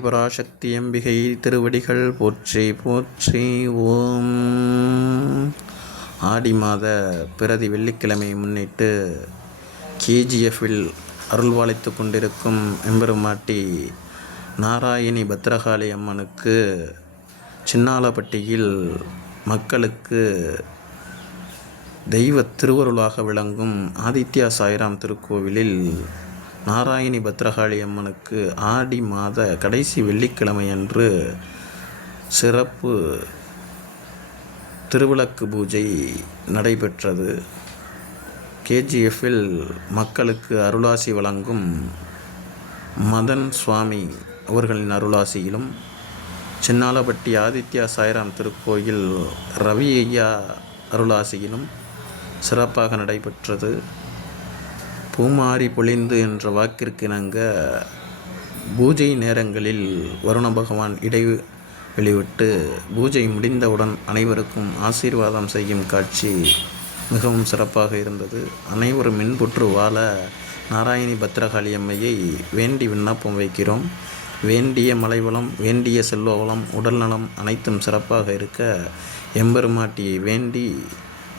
ஆதிபராசக்தி அம்பிகை திருவடிகள் போற்றி போற்றி. ஓம். ஆடி மாத பிரதி வெள்ளிக்கிழமையை முன்னிட்டு கேஜிஎஃப்பில் அருள்வாளித்து கொண்டிருக்கும் எம்பெருமாட்டி நாராயணி பத்ரகாளி அம்மனுக்கு சின்னாலப்பட்டியில் மக்களுக்கு தெய்வ திருவருளாக விளங்கும் ஆதித்யா சாய்ராம் திருக்கோவிலில் நாராயணி பத்ரகாளி அம்மனுக்கு ஆடி மாத கடைசி வெள்ளிக்கிழமை அன்று சிறப்பு திருவிளக்கு பூஜை நடைபெற்றது. கேஜிஎஃப்பில் மக்களுக்கு அருளாசி வழங்கும் மதன் சுவாமி அவர்களின் அருளாசியிலும், சின்னாலப்பட்டி ஆதித்யா சாய்ராம் திருக்கோயில் ரவி ஐயா அருளாசியிலும் சிறப்பாக நடைபெற்றது. பூமாரி பொழிந்து என்ற வாக்கிற்கிணங்க பூஜை நேரங்களில் வருண பகவான் வெளிவிட்டு பூஜை முடிந்தவுடன் அனைவருக்கும் ஆசீர்வாதம் செய்யும் காட்சி மிகவும் சிறப்பாக இருந்தது. அனைவரும் இன்புற்று வாழ நாராயணி பத்ரகாளி அம்மையை வேண்டி விண்ணப்பம் வைக்கிறோம். வேண்டிய மலைவளம், வேண்டிய செல்வ வளம், உடல்நலம் அனைத்தும் சிறப்பாக இருக்க எம்பெருமாட்டியை வேண்டி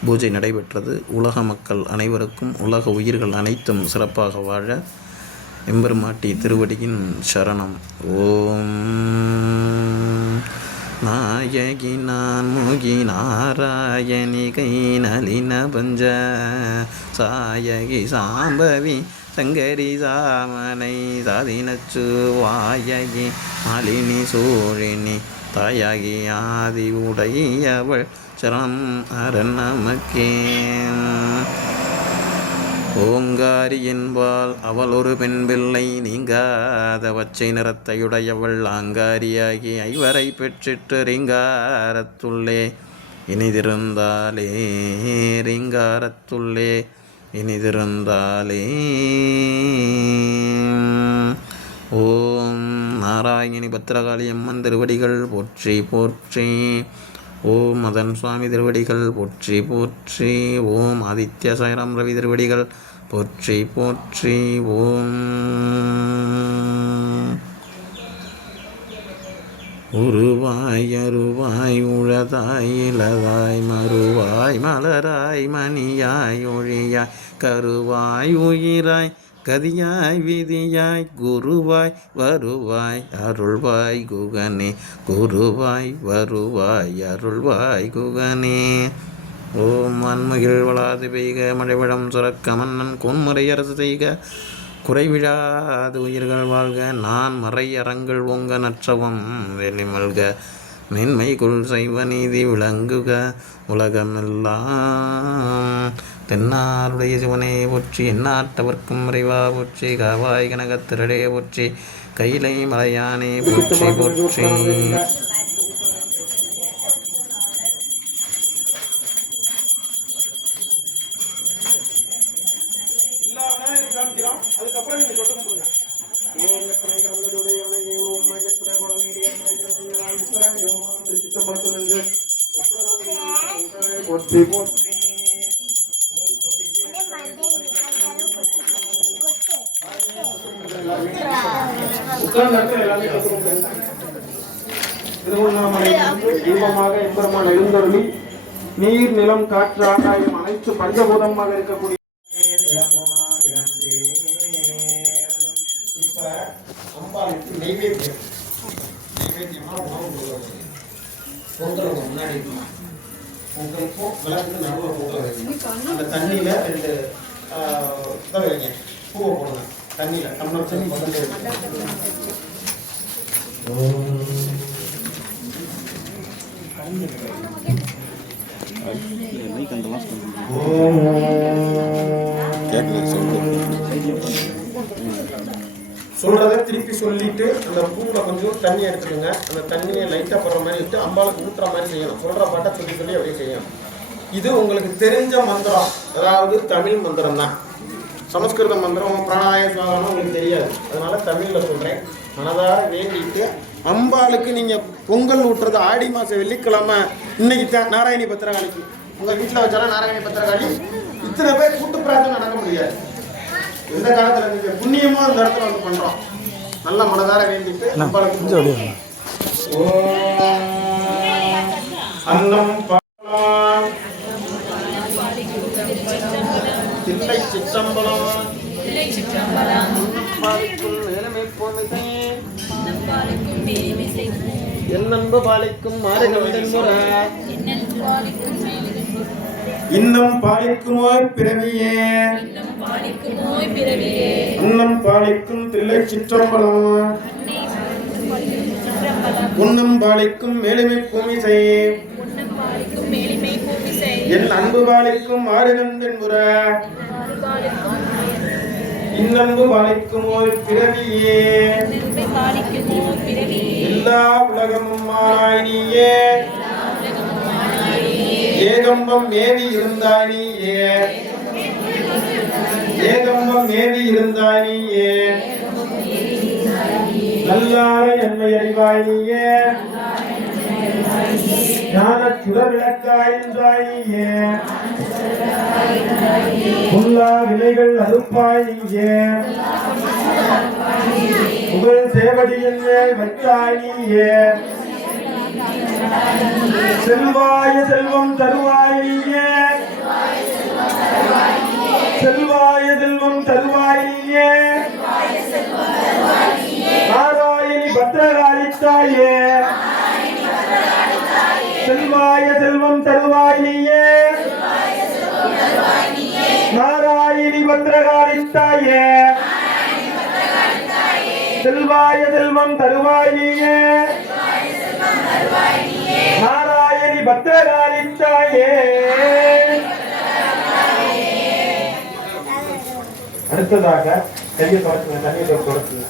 பூஜை நடைபெற்றது. உலக மக்கள் அனைவருக்கும், உலக உயிர்கள் அனைத்தும் சிறப்பாக வாழ எம்பெருமாட்டி திருவடியின் சரணம். ஓம். நாயகி நான் முகி நாராயணி கை நளின பஞ்ச சாயகி சாம்பவி சங்கரி சாமனை சாதினச்சு வாயகி மாலினி சூழினி தாயாகி ஆதி உடையவள் சரணம் அரண் நமக்கே. ஓங்காரி என்பாள் அவள் ஒரு பெண் பிள்ளை, நீங்காத பச்சை நிறத்தையுடையவள் ஆங்காரியாகி ஐவரை பெற்றிட்டு ரீங்காரத்துள்ளே இனிதிருந்தாலே ரீங்காரத்துள்ளே இனிதிருந்தாலே. ஓம். நாராயணி பத்ரகாளி அம்மன் திருவடிகள் போற்றி போற்றி. ஓம். மதன் சுவாமி திருவடிகள் போற்றி போற்றி. ஓம். ஆதித்ய சாய்ராம் ரவி திருவடிகள் போற்றி போற்றி. ஓம். உருவாய் அருவாய் உழதாய் இலதாய் மறுவாய் மலராய் மணியாய் ஒழியாய் கருவாய் உயிராய் கதியாய் விதியாய் குருவாய் வருவாய் அருள்வாய் குகனே குருவாய் வருவாய் அருள்வாய் குகனே. ஓம். மண்மகிழ் வளாது பெய்க மழைவளம் சுரக்க மன்னன் கொன்முறை அரசு செய்க குறைவிழாது உயிர்கள் வாழ்க நான் மறை அறங்கள் ஓங்க நற்றவம் வெளிமல்க மென்மை கொள் செய்வ நீதி விளங்குக உலகமெல்லாம். தென்னாருடைய சிவனே போற்றி, எந்நாட்டவர்க்கும் இறைவா போற்றி, காவாய் கனகத்திரளே போற்றி, கைலை மலையானே போற்றி போற்றி. தீபமாக எம்பெருமான் எழுந்தருளி நீர் நிலம் காற்று ஆகாயம் அனைத்து பஞ்சபூதமாக இருக்கக்கூடிய அந்த தண்ணியில ரெண்டு பூவை போடுங்க. தண்ணியில டம்ளர் தண்ணி சொல்றத திருப்பி சொல்லிட்டு அந்த பூவுல கொஞ்சம் தண்ணி எடுத்துக்கோங்க. அந்த தண்ணியை லைட்டா போடுற மாதிரி விட்டு அம்பாளுக்கு ஊட்டுற மாதிரி செய்யணும். சொல்ற பாட்டை சொல்லி சொல்லி அப்படியே செய்யணும். இது உங்களுக்கு தெரிஞ்ச மந்திரம், அதாவது தமிழ் மந்திரம் தான். சமஸ்கிருத மந்திரம் பிராணாய சுவாகம்னு உங்களுக்கு தெரியாது, அதனால தமிழ்ல சொல்றேன். மனதார வேண்டிட்டு அம்பாளுக்கு நீங்க பொங்கல் ஊட்டுறது ஆடி மாசம் வெள்ளிக்கிழமை இன்னைக்கு நாராயணி பத்ரகாளிக்கு உங்க வீட்டில் வச்சாலும் நாராயணி பத்ரகாளி இத்தனை பேர் கூட்டு பிரார்த்தனை நடக்க முடியாது. எந்த காலத்துல இருந்து புண்ணியமா அந்த இடத்துல வந்து பண்றோம். நல்ல மனதார வேண்டிட்டு அம்பாளுக்கு அன்னம் பாலாம் தில்லை சிற்றம்பலம் மேலமை போமிசை என்னன்பு பாலிக்கும் மாறுகள் முறை இன்னும் பாலிக்குமோய் பிறவியே இன்னும் பாலிக்கும் தில்லை சிற்றம்பலம் உன்னம் பாலிக்கும் மேலுமை பூமிசை என் அன்பு பாலிக்கும் ஆறுகந்தன் முற இன்னன்பு பாலிக்கும் ஓர் பிறவியே எல்லா உலகமும் மாறாய் நீயே ஏகம்பம் மேவி இருந்தாய் நீயே ஏகம்பம் மேவி இருந்தாய் நீயே நல்லாரை நன்மை அறிவாய் நீயே ஞான சுடர் விளக்காய் என்றாய் நீயே முல்லா விலைகள் அறுப்பாய் நீயே புகழ் சேவடியின் மேல் வைத்தாய் நீயே செல்வாய செல்வம் தருவாய் நீயே செல்வாய செல்வம் தருவாய் நீயே நாராயணி பத்ரகாளித்தாயே செல்வாய செல்வம் தருவாய் நீயே நாராயணி பத்ரகாளித்தாயே செல்வாய செல்வம் தருவாய் நீயே நாராயணி பத்ரகாளித்தாயே. அடுத்ததாக கையை தொடக்குங்க, தண்ணீரை தொடக்குங்க.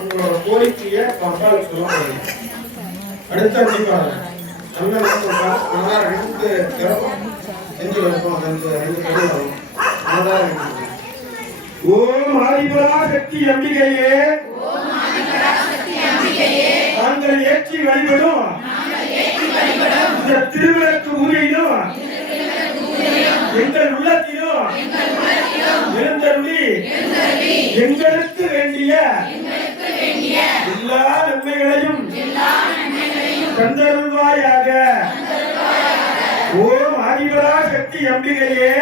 உங்களோட கோரிக்கையை அம்பாளுக்கு சொல்ல முடியும். அடுத்த அன்னைக்கான நல்லா ரெண்டு செஞ்சு வைப்போம். அந்த ரெண்டு கதை வரும். ஓம் ஆதிபரா சக்தி அம்பிகையே, தாங்கள் ஏற்றி வழிபடும் இந்த திருவிளக்கு ஊரையிலும் எங்கள் உள்ளத்திலும் எழுந்தருளி எங்களுக்கு வேண்டிய எல்லா நன்மைகளையும் தந்தருள்வாயாக. ஓம் ஆதிபரா சக்தி அம்பிகையே,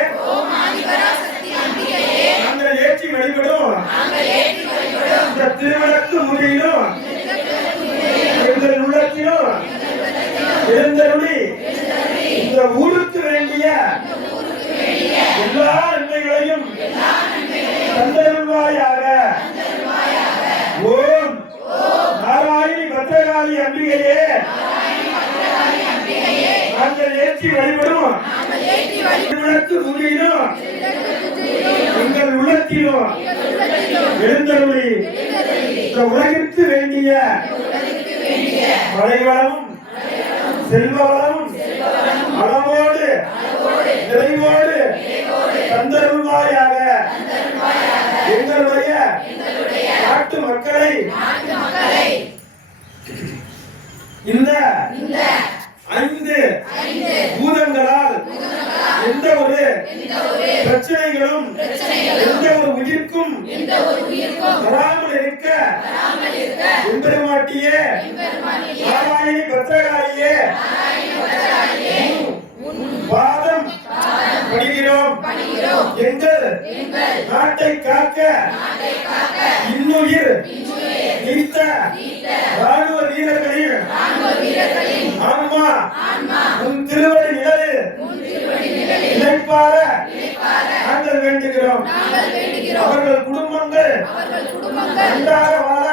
நாங்கள் ஏற்றி வழிபடும் இந்த திருவிளக்கு முறையிலும் எங்கள் உள்ளத்திலும் எழுந்தருளி இந்த ஊருக்கு வேண்டிய எல்லா நன்மைகளையும் தந்தருள்வாயாக. ஓம் நாராயணி பத்ரகாளி அம்பிகையே, நாங்கள் ஏற்றி வழிபடும் திருவிளக்கு முறையிலும் எங்கள் உள்ளத்திலும் எழுந்தருளி இந்த உலகிற்கு வேண்டிய மழைவளமும் செல்வவளமும் அளவோடு நிறைவோடு தந்தருள்வாயாக. எங்களுடைய நாட்டு மக்களை இந்த 5 பூதங்களால் எந்த ஒரு பிரச்சனைகளும் எந்த ஒரு உயிர்க்கும் வராமல் இருக்க எம்பெருமாட்டியே நாராயணி பத்திரகாளியே பாதம் பணிகிறோம். எங்கள் நாட்டை காக்க இன்னுயிர் நீத்த ராணுவ வீரர்களின் ஆன்மா உன் திருவடி நிழலில் இளைப்பாற நாங்கள் வேண்டுகிறோம். அவர்கள் குடும்பங்கள் நன்றாக வாழ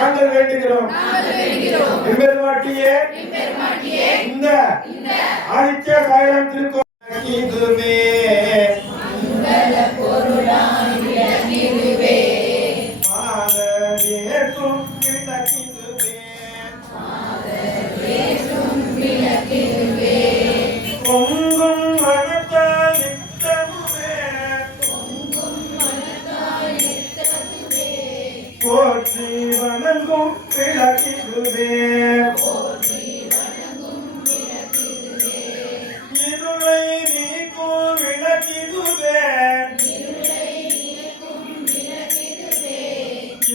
நாங்கள் வேண்டுகிறோம். எம்பெருமாட்டியே இந்த ஆதித்ய காயிரம் திருக்கோவிலுமே போற்றி வணங்கும் விளக்கிடுவே இருளை நீக்கும் விளக்கிடுவே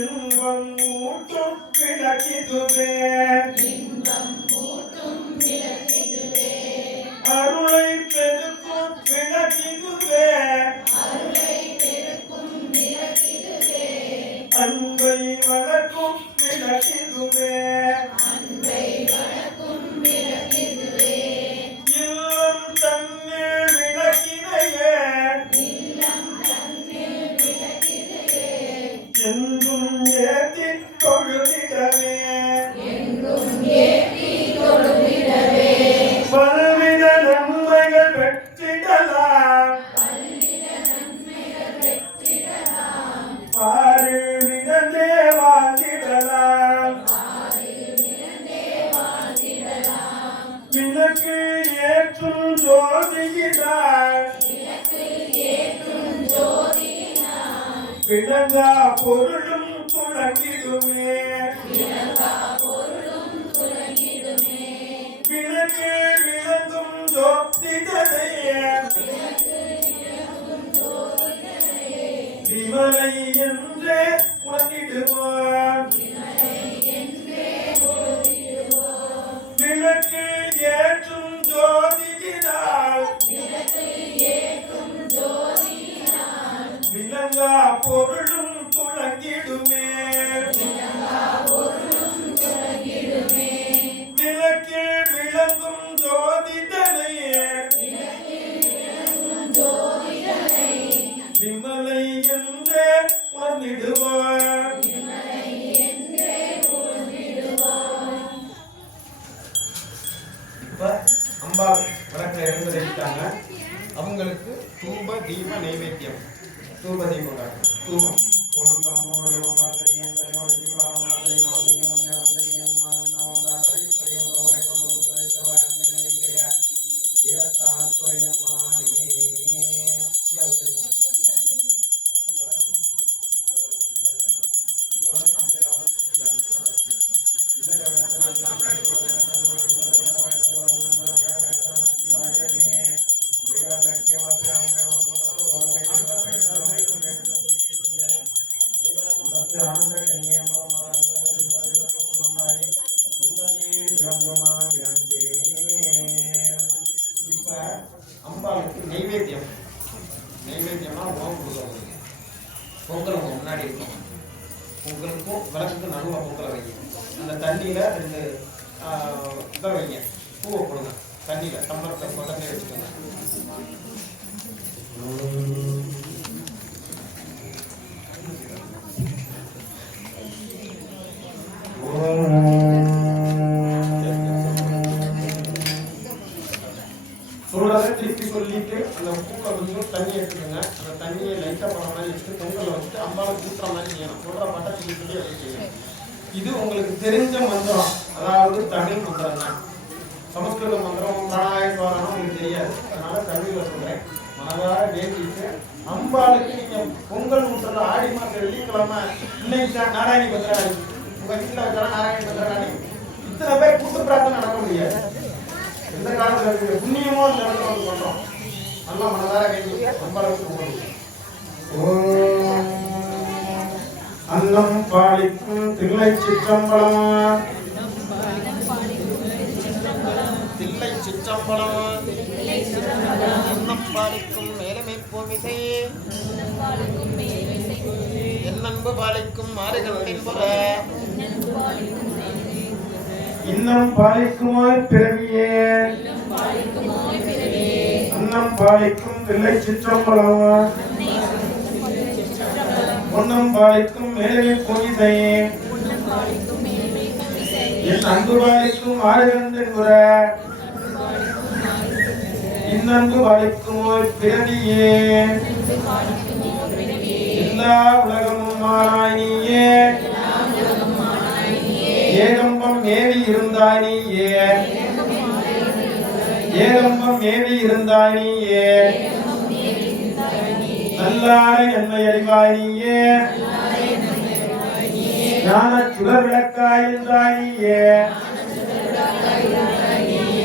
இன்பம் ஊட்டும் விளக்கிடுவே அருளை பெருக்கும் விளக்கிடுவே அன்பை வளர்க்கும் விளக்கிடுவே இல்லம் தன்னில் விளக்கினையே என்றும் ஏத்தி தொழுதிடவே பலவித நன்மைகள் பெற்றிடலாம் பாரில் மிதந்தே வாழ்ந்திடலாம். விளக்கு ஏற்றும் ஜோதியினால் விளங்கா பொருளும் துளங்கிடுமே. விளக்கு விளங்கும் ஜோதிடனையே விமலை என்றே உணர்ந்திடுவான். விளக்கு ஏற்றும் ஜோதியினால் விளங்கா பொருளும் துளங்கிடுமே. விளக்கு விளங்கும் ஜோதிதனையே விமலை என்றே உணர்ந்திடுவார். இப்ப அம்பாள் விளக்கில் இருந்து வச்சுட்டாங்க. அவங்களுக்கு தூப தீப நைவேத்தியம் தூப தீபம் தூபம் அம்பாளுக்கு நைவேத்தியம் நைவேத்தியம்னா உணவு கொடுக்குறவங்க பொங்கல் உங்க முன்னாடி இருக்கும். பொங்கலுக்கும் விளக்குக்கு நடுவில் பொங்கலை வைங்க. அந்த தண்ணியில் 2 இதை வைங்க, பூவை கொடுங்க. தண்ணியில் டம்ளர் பக்கத்துலேயே வச்சுக்கோங்க. சொல்றதை திருப்பி சொல்லிட்டு அந்த பூவில் கொஞ்சம் தண்ணி எடுத்துக்கோங்க. அந்த தண்ணியை லைட்டாக போகிற மாதிரி வச்சுட்டு பொங்கலில் வச்சுட்டு அம்பாளுக்கு ஊற்றுற மாதிரி செய்யணும். சொல்கிற பாட்டை சொல்லி சொல்லி அப்படி செய்யணும். இது உங்களுக்கு தெரிஞ்ச மந்திரம், அதாவது தமிழ் மந்திரம் தான். சமஸ்கிருத மந்திரம் பிராணாயஸ்வரம் உங்களுக்கு தெரியாது, அதனால தமிழில் சொல்கிறேன். மனதார வேண்டிட்டு அம்பாளுக்கு நீங்கள் பொங்கல் ஊற்றுறது ஆடி மாதம் வெள்ளிக்கிழமை இன்னைக்கு தான் நாராயணி பத்திராணி உங்கள் வீட்டில் வச்சாலும் நாராயணி பத்திராணி இத்தனை பேர் கூட்டு பிரார்த்தனை நடக்க முடியாது. எந்த காலத்தில் இருக்கிற புண்ணியமோ இந்த இடத்துல வந்து பண்ணுறோம். நல்லா மனதார வேண்டி அம்பாளுக்கு பொங்கல். ஓம் அன்னம் பாலிக்கும் தில்லை சிற்றம்பலம், தில்லை சிற்றம்பலம், அன்னம் பாலிக்கும் மேலமை பூமிசை, என்னன்பு பாலிக்கும் மாறுகளின் புற, இன்னம் பாலிக்குமாய் பிறவியே, அன்னம் பாலிக்கும் தில்லை சிற்றம்பலம், பொன்னம் பாலிக்கும் மேலவை பூமிசை, என் அன்பு பாலிக்கும் ஆறுகண்டன் புற, இன்னன்பு பாலிக்கும் பிறவியே, எல்லா உலகமும் ஆராய்னியே, ஏகம்பம் ஏவி இருந்தானியே, ஏகம்பம் ஏவி இருந்தானியே, நல்லாரை என்னை அறிவாயியே, ஞான சுடர் விளக்காயின்றாயே,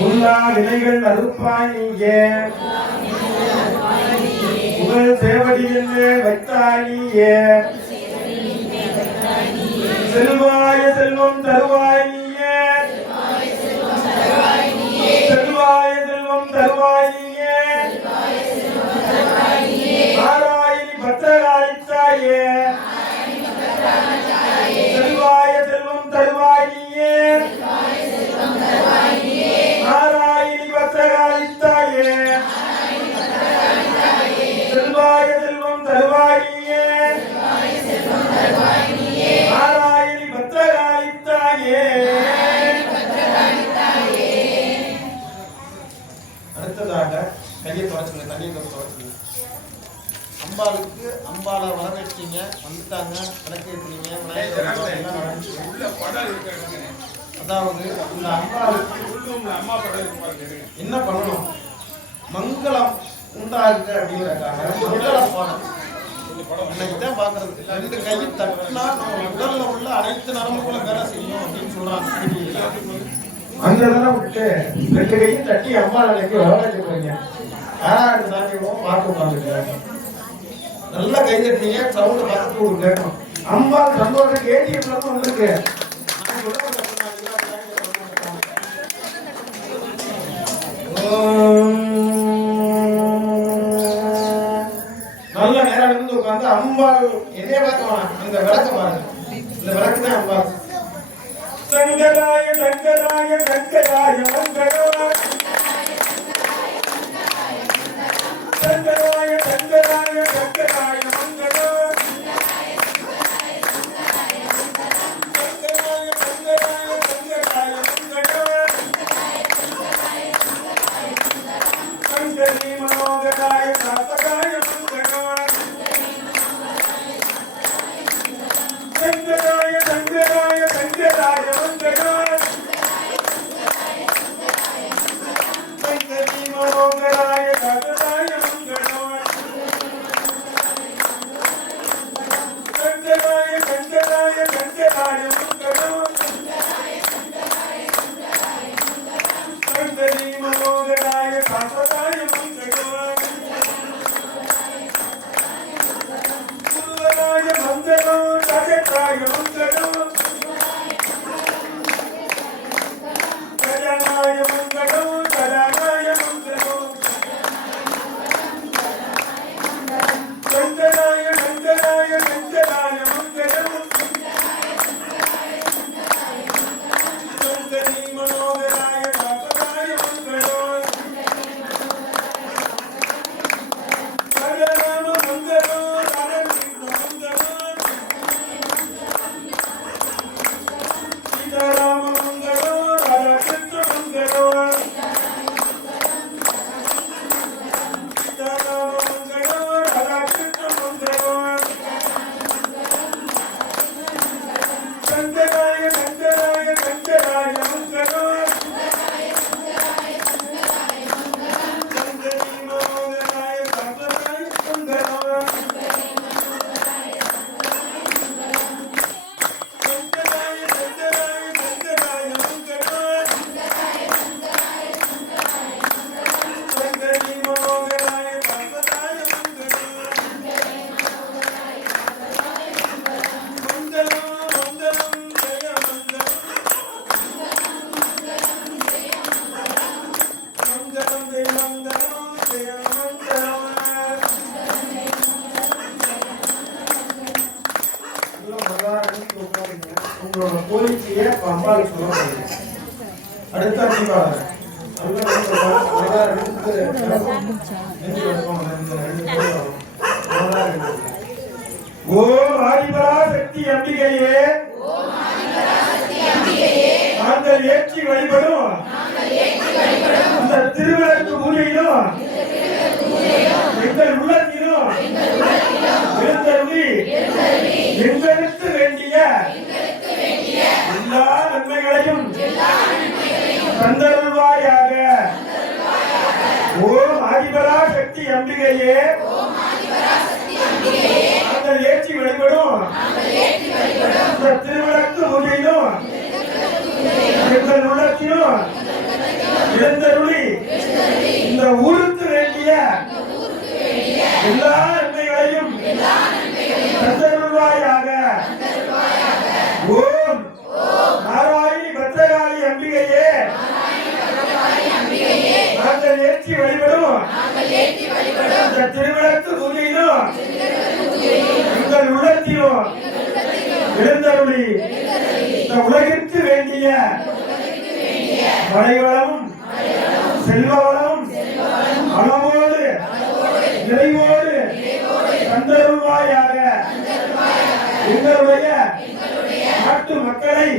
உள்ளா வினைகள் அறுப்பாயியே, புகழ் சேவடியின் வைத்தாயியே, செல்வாய செல்வம் தருவாயியே, செல்வாய செல்வம் தருவாயியே, நாராயணி பத்திரகாளித்தாயே, செல்வாய செல்வம் தருவாயியே, நாராயணி பத்திரகாளித்தாயே, செல்வாய செல்வம் தருவாயியே, நாராயணி பத்திரகாளித்தாயே. அடுத்ததாக கையை தொடச்சுங்க, தண்ணியை தொடச்சுங்க. அம்பாளுக்கு அம்பாளை வரவேற்றீங்க, வந்துட்டாங்க, விளக்கேற்றீங்க, விநாயகர் எல்லாம் நடந்துச்சு. அதாவது இந்த அம்பாளுக்கு என்ன பண்ணணும், மங்களம் உண்டாகுது அப்படிங்கிறக்காக மங்கள பாடம் இன்னைக்கு தான் பார்க்கறது. ரெண்டு கையை தட்டினா நம்ம உடல்ல உள்ள அனைத்து நரம்புகளும் வேலை செய்யும் அப்படின்னு சொல்றாங்க. அந்த இதெல்லாம் விட்டு ரெண்டு கையும் தட்டி அம்பாள் அன்னைக்கு வரவேற்க போறீங்க. யாராவது சாமியும் பார்க்க உட்காந்துருக்காங்க. நல்லா கை தட்டிங்க, சவுண்ட் பார்த்து ஒரு கேட்கணும். அம்பாள் சந்தோஷம் ஏடிஎம்ல வந்திருக்கு. நல்ல நேரம் இருந்து உட்காந்து அம்பாள் எதே பார்க்க வேணாம், இந்த விளக்கு பாருங்க. இந்த விளக்கு தான் அம்பாள். சங்கராய சங்கராய சங்கராய மங்களா, சங்கராய சங்கராய சங்கராய மங்களா, சங்கராய சங்கராய சங்கராய மங்களா, சங்கரி மனோகராய சாத்தகாய மங்களா, சங்கராய சங்கராய சங்கராய மங்களா, சங்கரி மனோகராய சாத்தகாய மங்களா, அம்பாளுக்கு சொல்லப்படுது. அடுத்த தீபாவளி ஓம் ஆதிபராசக்தி அம்பிகையே நாங்கள் ஏற்றி வழிபடும் இந்த திருவிளக்கு பூஜையிலும் எங்கள் உள்ளத்திலும் எழுந்தருளி எங்களுக்கு வேண்டிய எல்லா நன்மைகளையும் தந்தருள்வாயாக. ஓம் ஆதிபராசக்தி அம்பிகையே நாங்கள் ஏற்றி வழிபடும் இந்த திருவிளக்கு பூஜையிலும் எங்கள் உள்ளத்திலும் எழுந்தருளி இந்த ஊருக்கு வேண்டிய எல்லா நன்மைகளையும் தந்தருள்வாயாக. ஓம் நாராயணி பத்ரகாளி அம்பிகையே நாங்கள் ஏற்றி வழிபடும் இந்த திருவிளக்கு பூஜையிலும் எங்கள் உள்ளத்திலும் எழுந்தருளி இந்த உலகிற்கு வேண்டிய மழைவளமும் செல்வவளமும் அளவோடு நிறைவோடு தந்தருள்வாயாக. எங்களுடைய நாட்டு மக்களை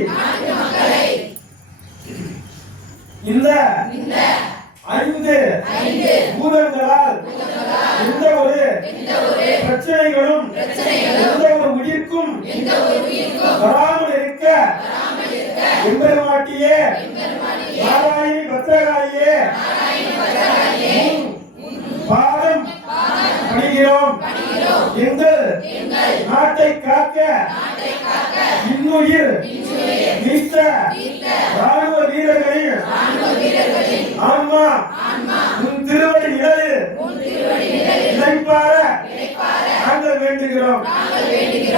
இந்த 5 பூதங்களால் எந்த ஒரு பிரச்சனைகளும் எந்த ஒரு உயிர்க்கும் வராமல் இருக்க எம்பெருமாட்டியே நாராயணி பத்ரகாளியே பாதம் பணிகிறோம். எங்கள் நாட்டை காக்க இன்னுயிர் நீத்த ராணுவ வீரர்களின் ஆன்மா உன் திருவடி நிழலில் இளைப்பாற நாங்கள் வேண்டுகிறோம்.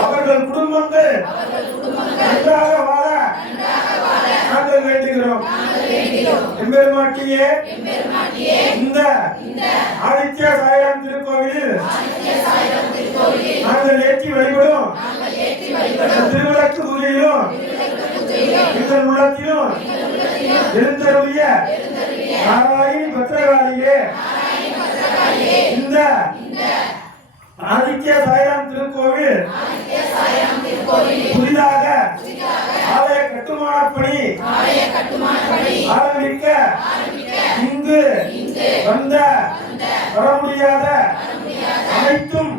அவர்கள் குடும்பங்கள் நன்றாக வாழ நாங்கள் வேண்டுகிறோம். எம்பெருமாட்டியே இந்த ஆதித்ய சாயிராம் திருக்கோவிலில் நாங்கள் ஏற்றி வழிபடும் திருவிளக்கு பூஜையிலும் எங்கள் உள்ளத்திலும் எழுந்தருளிய நாராயணி பத்ரகாளியே இந்த ஆதித்ய சாயிராம் திருக்கோவில் புதிதாக ஆலய கட்டுமான பணி ஆரம்பிக்க இங்கு வந்த வர முடியாத அனைத்தும்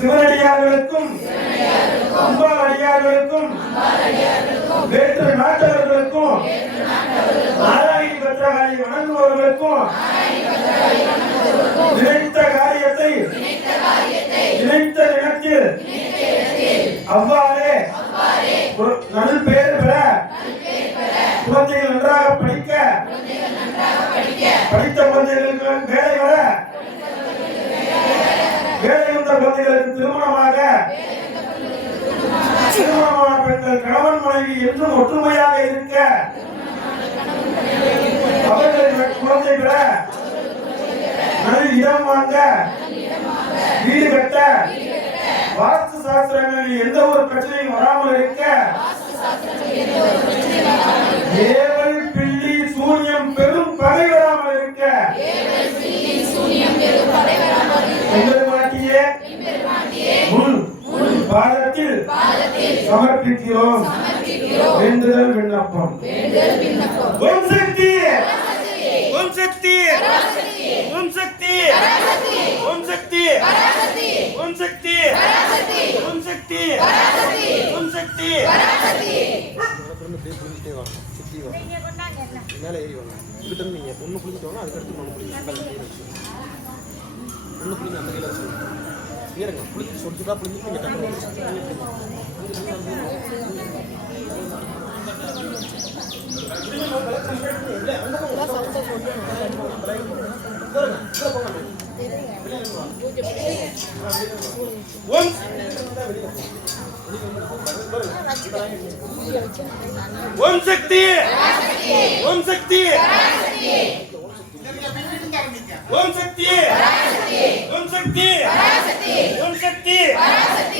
சிவனடியார்களுக்கும் அம்பாள் அடியார்களுக்கும் வேற்று நாட்டவர்களுக்கும் நாராயணி பத்ரகாளி வணங்குபவர்களுக்கும் நினைத்த காரியத்தை நினைத்த தினத்தில் அவ்வாறே நல் பேர் பெற குழந்தைகள் நன்றாக படிக்க படித்த குழந்தைகளுக்கு வேலை வர வேலை வந்த குழந்தைகளுக்கு திருமணமான பெண்கள் கணவன் மனைவி என்றும் ஒற்றுமையாக இருக்க அவர்கள் குழந்தை பெற நல்ல இடம் வாங்க வீடு கட்ட வாஸ்து சாஸ்திரங்களில் எந்த ஒரு பிரச்சனையும் வராமல் இருக்க ஏவல் பில்லி சூனியம் பெரும் பகை வராமல் இருக்க எம்பெருமாட்டியே முன் பாதத்தில் சமர்ப்பிக்கிறோம் வேண்டுதல் விண்ணப்பம். ஓம் சக்தி ஓம் சக்தி ஓம் சக்தி ஓம் சக்தி ஓம் சக்தி ஓம் சக்தி ஓம் சக்தி மேலே ஏறி வாங்க. இதுக்கிட்ட நீங்க ஒன்று குளிச்சுட்டு வாங்க, அதுக்கடுத்து ஒன்று குளிச்சு ஒன்று குளிங்க. அந்த கையில் வச்சு ஏறுங்க. குளிச்சு சொட்டுட்டா குளிச்சுட்டு நீங்கள் டக்குனு ஓம் சக்தி ஓம் சக்தி ஓம் சக்தி ஓம் சக்தி ஓம் சக்தி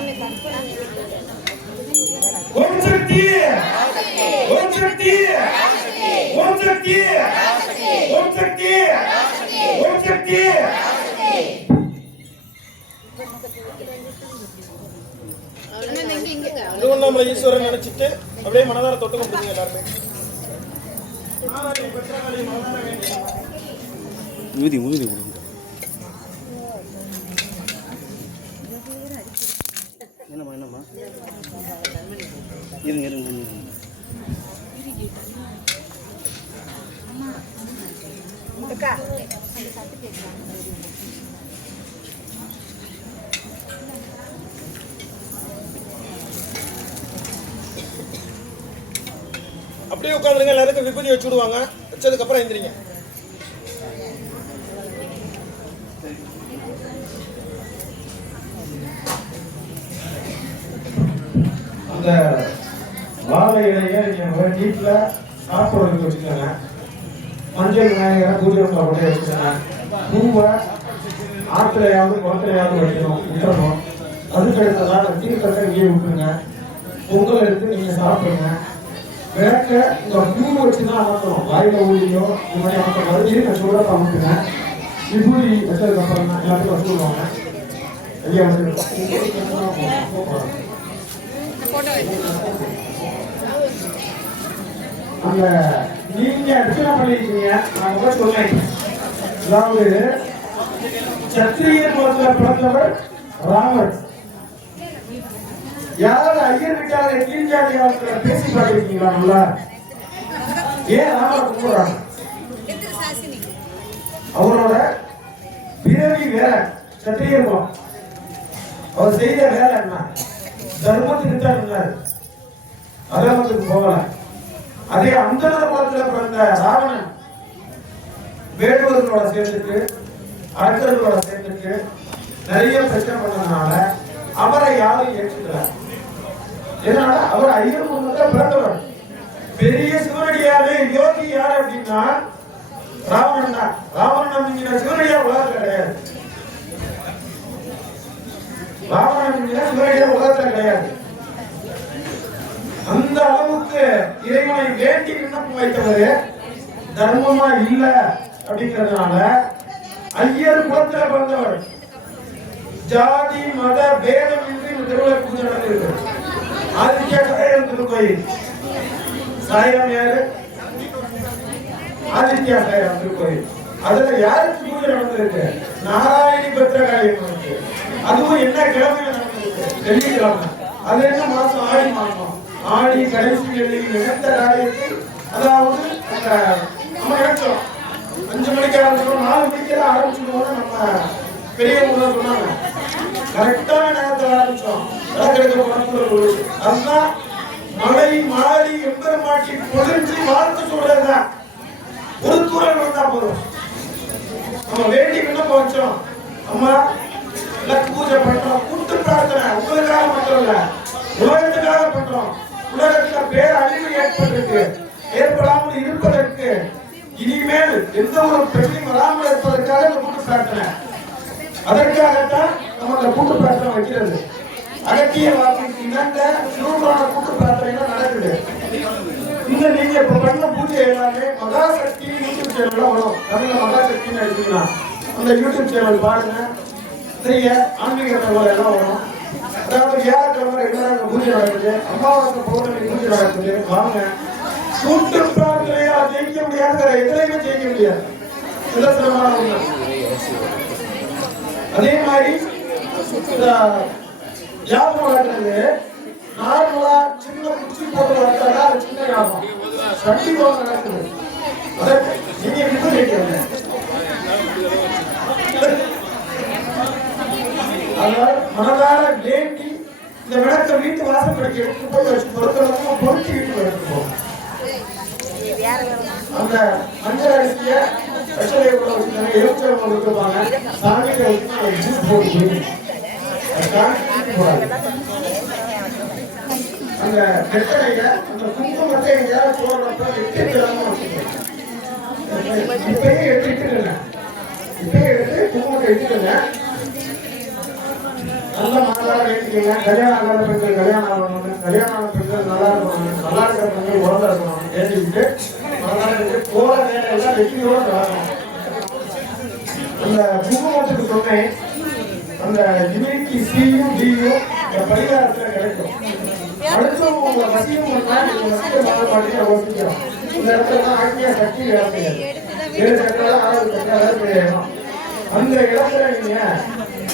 ஓம் சக்தி ஓம் சக்தி ஓம் சக்தி ஓம் சக்தி ஓம் சக்தி. திருவண்ணாமலை ஈஸ்வரன் நினைச்சிட்டு அப்படியே மனதார தொட்டு கொண்டுங்க எல்லாருமே. ஊதி ஊதி கொடுங்க. என்னம்மா என்னம்மா இருங்க இருங்க இருங்க. அப்படியே உட்காந்துருங்க. எல்லாருக்கும் விபூதி வச்சு விடுவாங்க. வச்சதுக்கு அப்புறம் எந்திரிங்க. அந்த வாழை இலையை நீங்க வீட்டுல சாப்பிடுறதுக்கு வச்சுக்கோங்க. மஞ்சள் விநாயகரை பூஜை கொண்டு வச்சுக்கோங்க. பூவை ஆற்றுலையாவது குளத்துலையாவது வைக்கணும், விட்டுறணும். அதுக்கு அடுத்ததாக தீர்த்தத்தை இங்கே விட்டுருங்க. பொங்கல் எடுத்து நீங்க சாப்பிடுங்க. விளக்க இந்த பூ வச்சுதான் அமர்த்தணும். வாயில ஊழியோ இந்த மாதிரி அமர்த்தணும். தீர்த்த சூட அமர்த்துங்க. விபூதி வச்சதுக்கு அப்புறம் தான் எல்லாத்துக்கும் வச்சுருவாங்க. ஐயா அந்த நீங்க அர்ச்சனை பண்ணிருக்கீங்க. நான் கூட சொன்னேன். அதாவது சத்திரிய குலத்துல பிறந்தவர் ராமர். யாராவது ஐயர் வீட்டாளரை கீழ்ஜாதி காலத்துல பேசி பார்த்திருக்கீங்களா? நல்லா ஏன் ராமரை கும்பிடுறாங்க? அவரோட பிறவி வேற சத்திரியர் குலம். அவர் செய்த வேலை என்ன? தர்மத்துக்கு தான் இருந்தாரு, அதர்மத்துக்கு போகல. அதே அந்த குலத்துல பிறந்த ராவணன் வேடுவர்களோட சேர்ந்துட்டு அரக்கர்களோட சேர்ந்துட்டு நிறைய பிரச்சனை பண்ணதுனால அவரை யாரும் ஏற்றுக்கிறார். இதனால அவர் ஐயர் குடும்பத்தை பிறந்தவர். பெரிய சிவனடியாரு யோகி யார் அப்படின்னா ராவணன் தான். ராவணன் அப்படிங்கிற சிவனடியார் உலகத்துல கிடையாது. ராவணன் அப்படிங்கிற சிவனடியார் உலகத்துல கிடையாது. அந்த அளவுக்கு இறைவனை வேண்டி விண்ணப்பம் வைத்தவர் தர்மமா இல்ல அப்படிங்கிறதுனால ஐயர் குலத்துல பிறந்தவர். ஜாதி மத பேதம் இன்றி இந்த திருவிழா பூஜை நடந்திருக்கு. ஆதித்ய சாயிரம் திருக்கோயில். சாயிரம் யாரு? ஆதித்யா சாயிரம் திருக்கோயில். அதுல யாருக்கு பூஜை நடந்திருக்கு? நாராயணி பத்திரகாளியம்மனுக்கு. அதுவும் என்ன கிழமையில நடந்திருக்கு? வெள்ளிக்கிழமை. அது என்ன மாசம்? ஆடி மாசம். ஆடி கடைசி வெள்ளியில் நினைத்த காரியத்தில், அதாவது நம்ம நினைச்சோம் 5 மணிக்கு ஆரம்பிச்சோம், 4 மணிக்கு ஆரம்பிச்சுக்கோன்னு நம்ம பெரியவங்க சொன்னாங்க. கரெக்டான நேரத்தில் ஆரம்பிச்சோம். அதுதான் மலை மாறி எம்பெருமாட்டி பொழிஞ்சு வாழ்த்து சொல்றதுதான். ஒரு தூரம் வந்தா போதும். நம்ம வேண்டி விண்ணப்பம் வச்சோம். அம்மா லக்கு பூஜை பண்றோம், கூட்டு பிரார்த்தனை உங்களுக்காக மட்டும் இல்ல, உலகத்துக்காக பண்றோம். உலகத்துல பேர் அழிவு ஏற்படாமல் இருப்பதற்கு, இனிமேல் எந்த ஒரு பிரச்சனையும் வராமல் இருப்பதற்காக இந்த கூட்டு பிரார்த்தனை. அதற்காகத்தான் நம்ம அந்த கூட்டு பிரார்த்தனை வைக்கிறது. அகத்திய வாக்குக்கு இணங்க சிவபுராண கூட்டு பிரார்த்தனை நடக்குது. இந்த நீங்க இப்ப பண்ண பூஜை எல்லாமே மகாசக்தி யூடியூப் சேனல்ல வரும். தமிழ்ல மகாசக்தின்னு எடுத்துக்கலாம். அந்த யூடியூப் சேனல் பாருங்க. நிறைய ஆன்மீக தகவல் எல்லாம் வரும். அதாவது வியாழக்கிழமை ரெகுலராக பூஜை நடக்குது, அமாவாசை பௌர்ணமி பூஜை நடக்குது. வாங்க. கூட்டு பிரார்த்தனையா ஜெயிக்க முடியாது, எதுலையுமே ஜெயிக்க முடியாது. நிதர்சனமான ஒண்ணு. அதே மாதிரி யாபம் வளர்க்கிறது நார்மலா சின்ன குச்சி போட்டு வளர்த்தாங்க. அது சின்ன யாபம். சக்தி போல நடக்குது. அதற்கு நீங்க விட்டு வைக்கிறீங்க. அதனால் மனதார வேண்டி இந்த விளக்க வீட்டு வாசப்படிக்கு எடுத்து போய் வச்சு பொருட்களை பொருத்தி வீட்டுக்கு எடுத்து போகும். அந்த மஞ்சள் அரிசிய பச்சளையை கூட வச்சுருக்காங்க, எலுமிச்சை கொடுத்துருப்பாங்க. சாமியை வச்சு ஜூஸ் போட்டு அந்த வெத்தலைய அந்த குங்குமத்தை எங்கேயாவது போடுறப்ப வெற்றிக்கலாம வச்சுக்கணும். இப்பயே எடுத்துக்கல, இப்பயே எடுத்து குங்குமத்தை எடுத்துக்கல. நல்ல மாதா வேண்டி வேண்டிக்கங்க. கல்யாணம் ஆகாத பெண்கள் கல்யாணம் ஆகணும், கல்யாணம் ஆன பெண்கள் நல்லா இருக்கணும், நல்லா இருக்கிற பெண்கள் உடம்பு இருக்கணும் வேண்டிக்கிட்டு போற வேலையெல்லாம் வெற்றியோட நடக்கணும். அந்த குங்குமத்துக்கு சொன்னேன், அந்த இம்யூனிட்டி சியும் டியும் இந்த பரிகாரத்தில் கிடைக்கும். அடுத்து உங்களை வசியம் பண்ணா நீங்க வசியம் பண்ண மாட்டீங்க யோசிக்கிறோம். இந்த இடத்துல தான் ஆத்மீய சக்தி வேலை செய்யாது. 7 சக்கரம் 6 சக்கரம் வேணும். அந்த இடத்துல நீங்க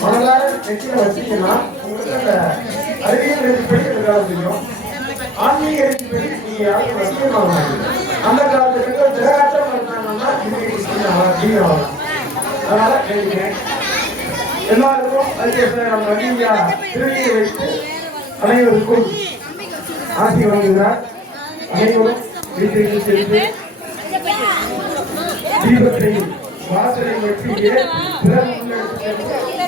மனதார நெற்றியில வச்சீங்கன்னா உங்களுக்கு அந்த அறிவியல் நெற்றிப்படி வேலை செய்யும். ஆன்மீக நெற்றிப்படி நீங்க யாரும் வசியம் பண்ண மாட்டீங்க. அந்த காலத்துக்கு திரகாட்டம் இருந்தாங்கன்னா இம்யூனிட்டி ஆகலாம். அதனால கேட்கிறேன் எல்லாருக்கும் நம்ம வண்டியா திருவியை வைத்து அனைவருக்கும் ஆசி வழங்குகிறார். அனைவரும் வீட்டிற்கு சென்று தீபத்தை வாசலை வைத்து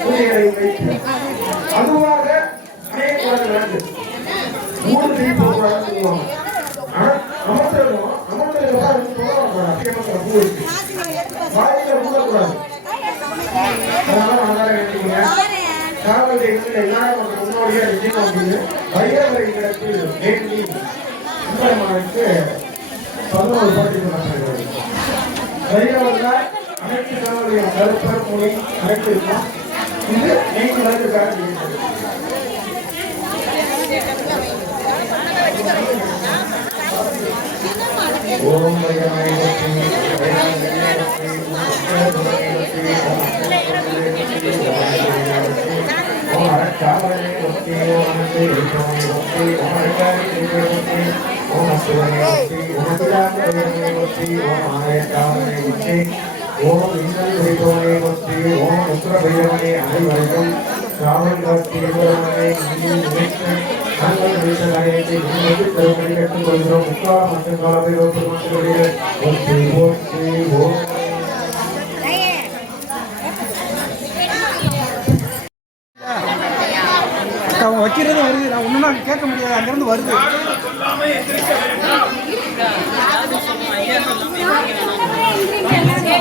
பூஜைகளை வைத்து அதுவாக அநேக குழந்தைகள் 3 தீபம் சொல்லுவாங்க. அமர்த்தணும் அமர்த்ததுக்கு பூ இருக்கு வாயில ஊடக்கூடாது. அதனால ஆதாரம் எடுத்துக்கீங்க. காவல் தெய்வத்தில் எல்லாரும் முன்னோடியா விஜயம் வந்து வைரவரை இடத்தில் வேண்டி சுந்தரமானுக்கு 11 போட்டி கொண்டாடுகிறது. வைரவர்கள் அனைத்து காவலைய கருப்பர் மொழி அனைத்து இருக்கும். இது நீங்க வளர்த்துக்காக ஓம் வைரவரை அனைவருக்கும் ராவன் கற்றுக்கொள்கிறோம். முக்கால் மற்றும் அவங்க வைக்கிறது வருது. நான் ஒன்றும் கேட்க முடியாது, அங்கேருந்து வருது.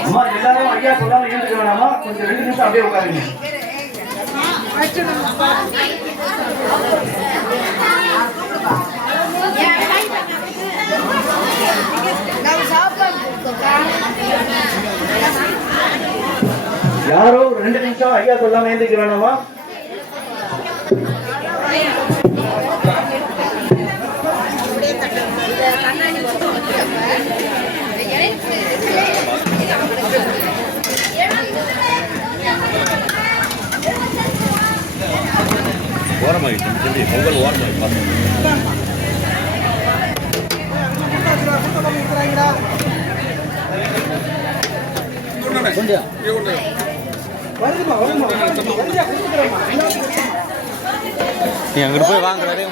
அம்மா எல்லாரும் ஐயா சொல்லாம எழுந்துக்க வேணாமா, கொஞ்சம் 2 நிமிஷம் அப்படியே உட்காருங்க. யாரோ 2 நிமிஷம் ஐயா சொல்லாம எழுந்துக்க வேணாமா. ஓரமாகிட்டு சொல்லி பொங்கல் ஓரமாகி நீ அங்கிட்டு போய் வாங்குறாரு.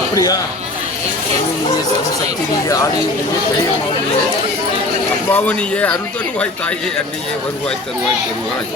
அப்படியா? சக்தியே ஆதியே பெரியம்மாவியே அம்பாவனியே அருள் தருவாய் தாயே அன்னையே வருவாய் தருவாய் பெறுவாய்.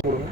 போடுங்க